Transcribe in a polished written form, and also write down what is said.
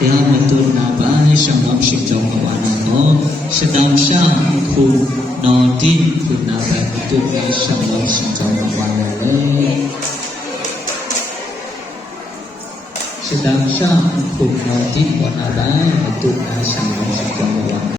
တရားမတူနာပါရှောင်းအောင်ရှိကြောင်းဝါနာတော့ရှတမ်ရှာခုနော်တိခုနာပဲတူနာရှောင်းအောင်ရှိကြောင်းဝါနာလေရှတမ်ရှာခုနော်တိဝါနာပဲတူနာရှောင်းအောင်ရှိကြောင်းဝါ